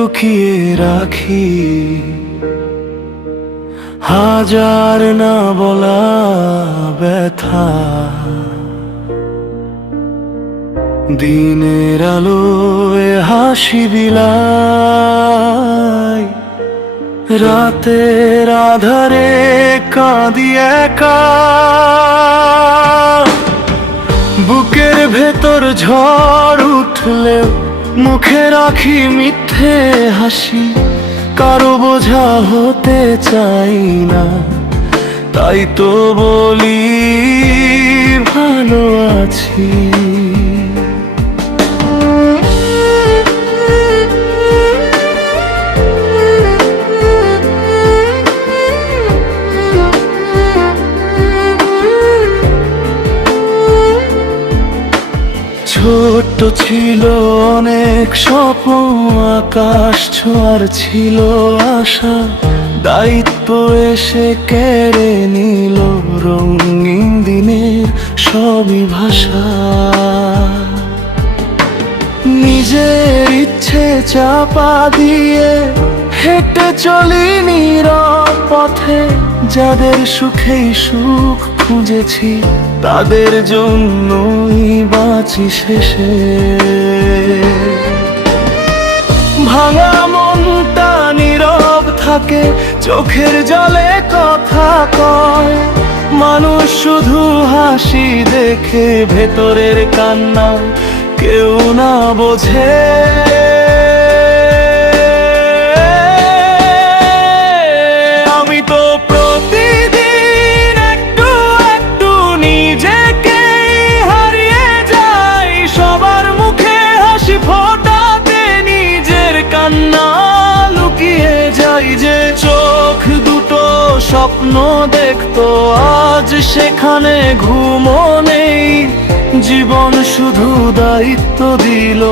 লুকিয়ে রাখি হাজার না বলা ব্যথা। দিনের আলোয় হাসি বিলাই, রাতের আধারে কাঁদি একা। বুকের ভেতর ঝড় উঠলেও মুখে রাখি মিথ্যে হাসি। কারো বোঝা হতে চাই না, তাই তো বলি ভালো আছি। ছোট্ট ছিল অনেক স্বপ্ন, আকাশ ছোঁয়ার ছিল আশা। দায়িত্ব এসে কেড়ে নিল রঙিন দিনের সবই ভাষা। নিজের ইচ্ছে চাপা দিয়ে হেঁটে চলি নীরব পথে। যাদের সুখেই সুখ খুঁজেছি, তাদের জন্যই বাঁচি শেষে। ভাঙা মনটা নীরব থাকে, চোখের জলে কথা কয়। মানুষ শুধু হাসি দেখে, ভেতরের কান্না কেউ না বোঝে। স্বপ্ন দেখতো আজ সেখানে ঘুমও নেই। জীবন শুধু দায়িত্ব দিল,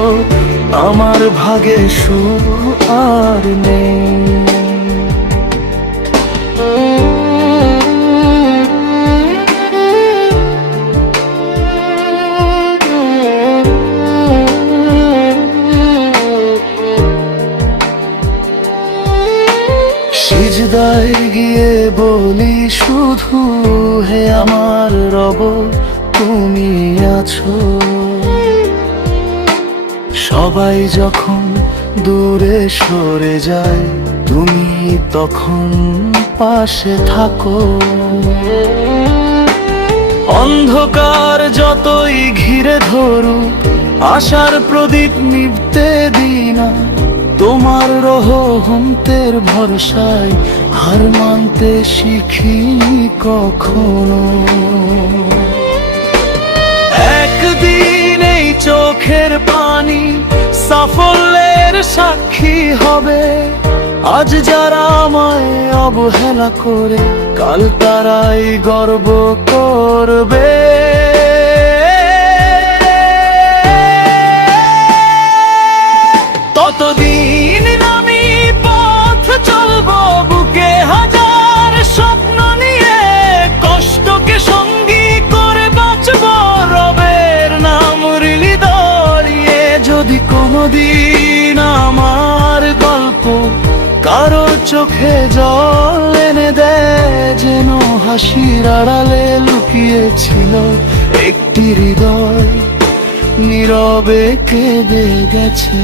আমার ভাগে সুর আর নেই। সিজদায় গিয়ে বলি শুধু, হে আমার রব তুমি আছো। সবাই যখন দূরে সরে যায়, তুমি তখন পাশে থাকো। অন্ধকার যতই ঘিরে ধরুক, আশার প্রদীপ নিভতে দিনা। তোমার রহমতের ভরসায় হার মানতে শিখিনি কখনো। একদিন এই চোখের পানি সাফল্যের সাক্ষী হবে। আজ যারা আমায় অবহেলা করে, কাল তারাই গর্ব করবে। ততদিন আমি পথ চলবো বুকে হাজার স্বপ্ন নিয়ে। কষ্টকে সঙ্গী করে বাঁচবো, রবের নাম হৃদয়ে। যদি কোনোদিন আমার গল্প কারো চোখে জল এনে দেয়, যেন হাসির আড়ালে লুকিয়েছিল একটি হৃদয় নীরবে কেঁদে গেছে।